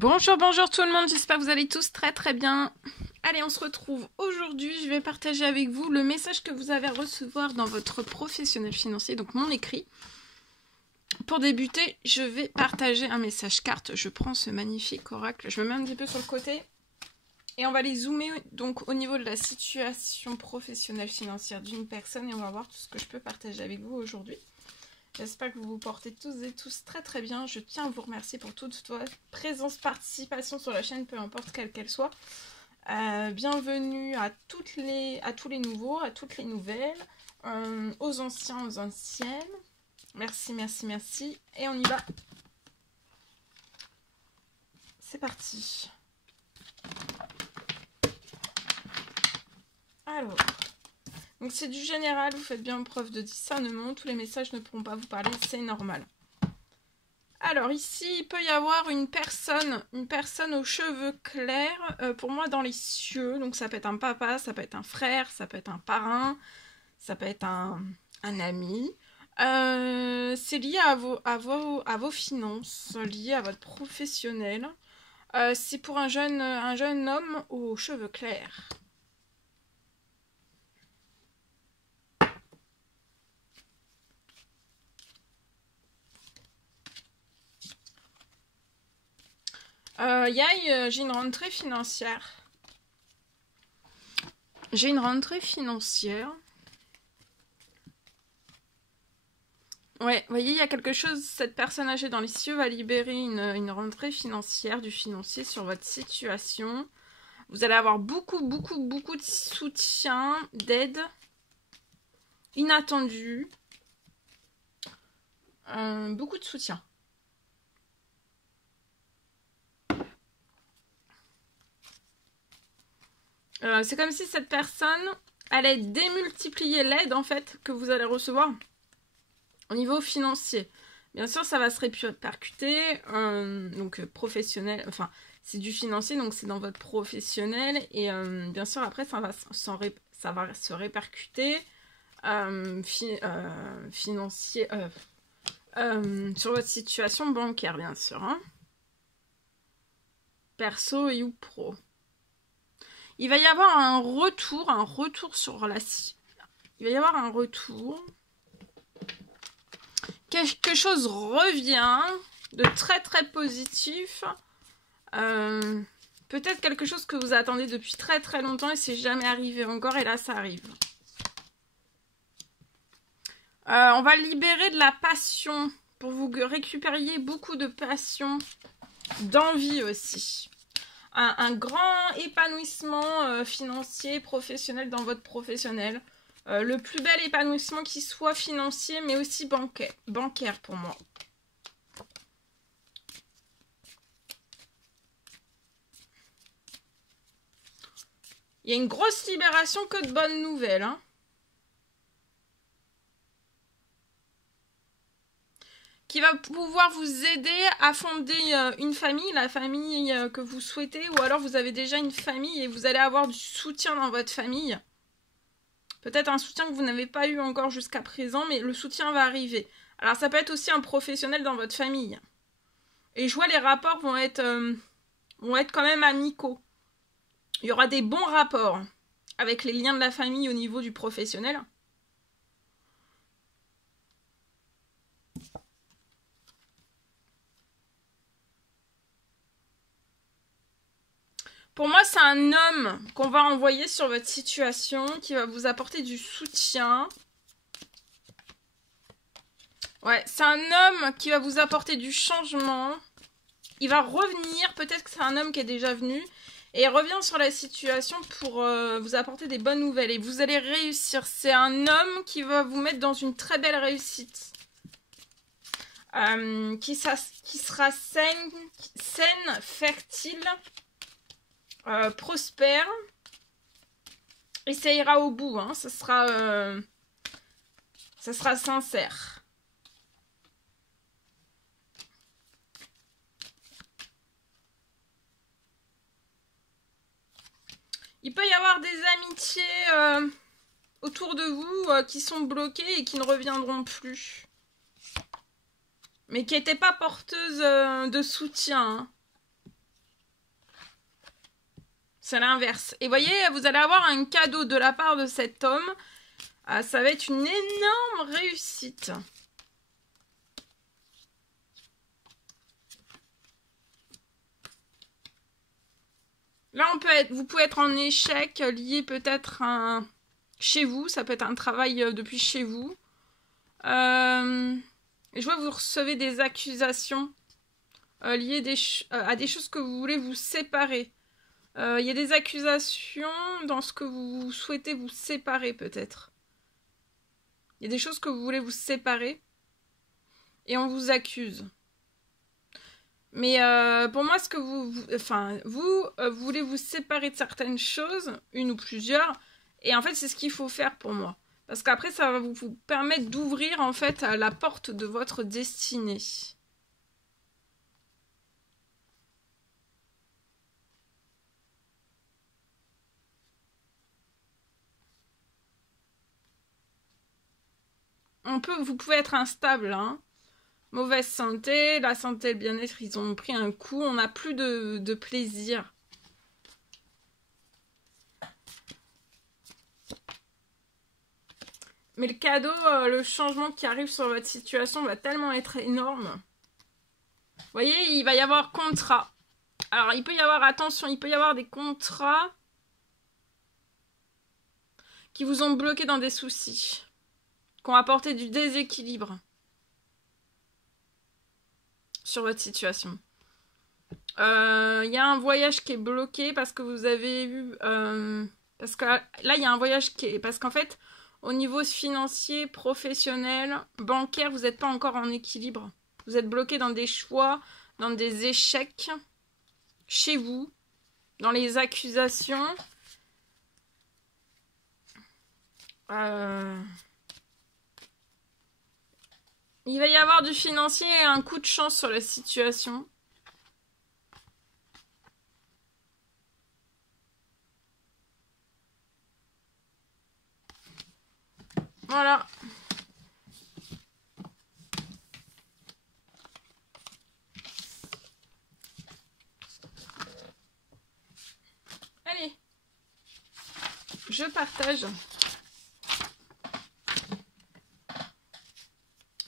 Bonjour, bonjour tout le monde, j'espère que vous allez tous très bien. Allez, on se retrouve aujourd'hui, je vais partager avec vous le message que vous avez à recevoir dans votre professionnel financier, donc mon écrit. Pour débuter, je vais partager un message carte. Je prends ce magnifique oracle, je me mets un petit peu sur le côté et on va les zoomer donc au niveau de la situation professionnelle financière d'une personne et on va voir tout ce que je peux partager avec vous aujourd'hui. J'espère que vous vous portez tous et tous très bien. Je tiens à vous remercier pour toute votre présence, participation sur la chaîne, peu importe quelle qu'elle soit. Bienvenue à tous les nouveaux, à toutes les nouvelles, aux anciens, aux anciennes. Merci. Et on y va. C'est parti. Alors... donc c'est du général, vous faites bien preuve de discernement, tous les messages ne pourront pas vous parler, c'est normal. Alors ici, il peut y avoir une personne aux cheveux clairs, pour moi dans les cieux, donc ça peut être un papa, ça peut être un frère, ça peut être un parrain, ça peut être un ami. C'est lié à vos finances, lié à votre professionnel. C'est pour un jeune homme aux cheveux clairs. J'ai une rentrée financière. J'ai une rentrée financière. Ouais, vous voyez, il y a quelque chose, cette personne âgée dans les cieux va libérer une rentrée financière, du financier sur votre situation. Vous allez avoir beaucoup de soutien, d'aide, inattendu. Beaucoup de soutien. C'est comme si cette personne allait démultiplier l'aide en fait que vous allez recevoir au niveau financier. Bien sûr, ça va se répercuter, donc professionnel, enfin c'est du financier, donc c'est dans votre professionnel, et bien sûr après ça va se répercuter financier, sur votre situation bancaire, bien sûr, hein. Perso et ou pro. Il va y avoir un retour sur la... Il va y avoir un retour. Quelque chose revient de très positif. Peut-être quelque chose que vous attendez depuis très longtemps et c'est jamais arrivé encore, et là ça arrive. On va libérer de la passion pour vous récupériez beaucoup de passion, d'envie aussi. Un grand épanouissement financier, professionnel dans votre professionnel. Le plus bel épanouissement qui soit financier, mais aussi bancaire pour moi. Il y a une grosse libération, que de bonnes nouvelles, hein. Qui va pouvoir vous aider à fonder une famille, la famille que vous souhaitez, ou alors vous avez déjà une famille et vous allez avoir du soutien dans votre famille. Peut-être un soutien que vous n'avez pas eu encore jusqu'à présent, mais le soutien va arriver. Alors ça peut être aussi un professionnel dans votre famille. Et je vois les rapports vont être quand même amicaux. Il y aura des bons rapports avec les liens de la famille au niveau du professionnel. Pour moi, c'est un homme qu'on va envoyer sur votre situation, qui va vous apporter du soutien. Ouais, c'est un homme qui va vous apporter du changement. Il va revenir, peut-être que c'est un homme qui est déjà venu, et il revient sur la situation pour vous apporter des bonnes nouvelles. Et vous allez réussir. C'est un homme qui va vous mettre dans une très belle réussite. Qui sera saine, fertile, prospère, et ça ira au bout, hein. Ça sera sincère. Il peut y avoir des amitiés autour de vous qui sont bloquées et qui ne reviendront plus, mais qui n'étaient pas porteuses de soutien, hein. C'est l'inverse. Et voyez, vous allez avoir un cadeau de la part de cet homme. Ça va être une énorme réussite. Là, vous pouvez être en échec, lié peut-être chez vous. Ça peut être un travail depuis chez vous. Je vois que vous recevez des accusations liées à des choses que vous voulez vous séparer. Il y a des accusations dans ce que vous souhaitez vous séparer peut-être. Il y a des choses que vous voulez vous séparer et on vous accuse. Mais pour moi, ce que vous voulez vous séparer de certaines choses, une ou plusieurs, et en fait, c'est ce qu'il faut faire pour moi. Parce qu'après, ça va vous permettre d'ouvrir en fait la porte de votre destinée. Vous pouvez être instable, hein. Mauvaise santé, la santé et le bien-être, ils ont pris un coup, on n'a plus de plaisir. Mais le cadeau, le changement qui arrive sur votre situation va tellement être énorme. Vous voyez, il va y avoir contrat. Alors, il peut y avoir, attention, il peut y avoir des contrats qui vous ont bloqué dans des soucis, qui ont apporté du déséquilibre sur votre situation. Il y a un voyage qui est bloqué parce que vous avez eu... parce que là, il y a un voyage qui est... Parce qu'en fait, au niveau financier, professionnel, bancaire, vous n'êtes pas encore en équilibre. Vous êtes bloqué dans des choix, dans des échecs, chez vous, dans les accusations. Il va y avoir du financier et un coup de chance sur la situation. Voilà. Allez. Je partage.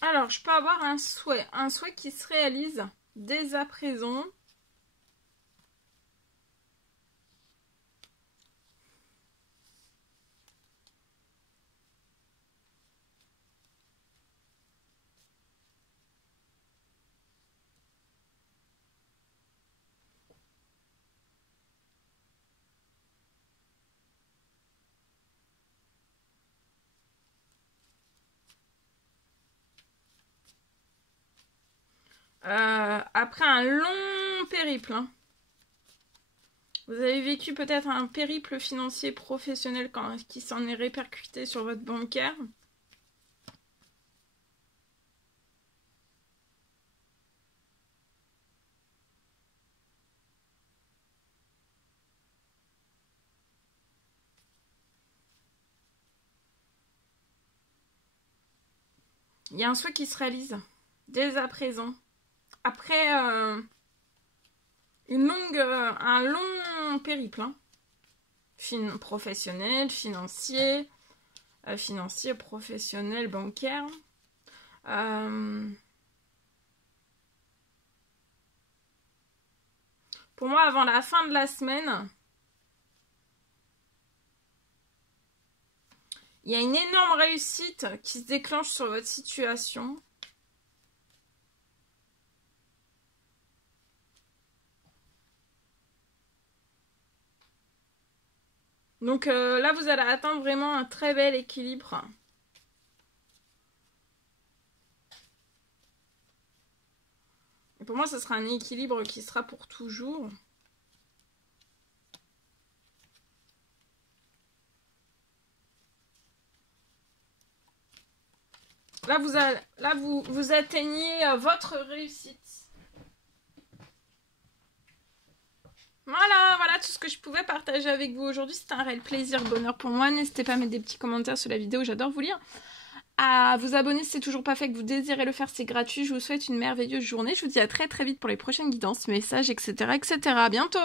Alors, je peux avoir un souhait qui se réalise dès à présent. Après un long périple, hein. Vous avez vécu peut-être un périple financier professionnel qui s'en est répercuté sur votre bancaire. Il y a un souhait qui se réalise dès à présent. Après un long périple, hein. Professionnel, financier, professionnel, bancaire. Pour moi, avant la fin de la semaine, il y a une énorme réussite qui se déclenche sur votre situation. Donc là, vous allez atteindre vraiment un très bel équilibre. Et pour moi, ce sera un équilibre qui sera pour toujours. Là, vous atteignez votre réussite. Voilà tout ce que je pouvais partager avec vous aujourd'hui. C'était un réel plaisir, bonheur pour moi. N'hésitez pas à mettre des petits commentaires sur la vidéo, j'adore vous lire. À vous abonner si c'est toujours pas fait, que vous désirez le faire, c'est gratuit. Je vous souhaite une merveilleuse journée. Je vous dis à très très vite pour les prochaines guidances, messages, etc. etc. À bientôt!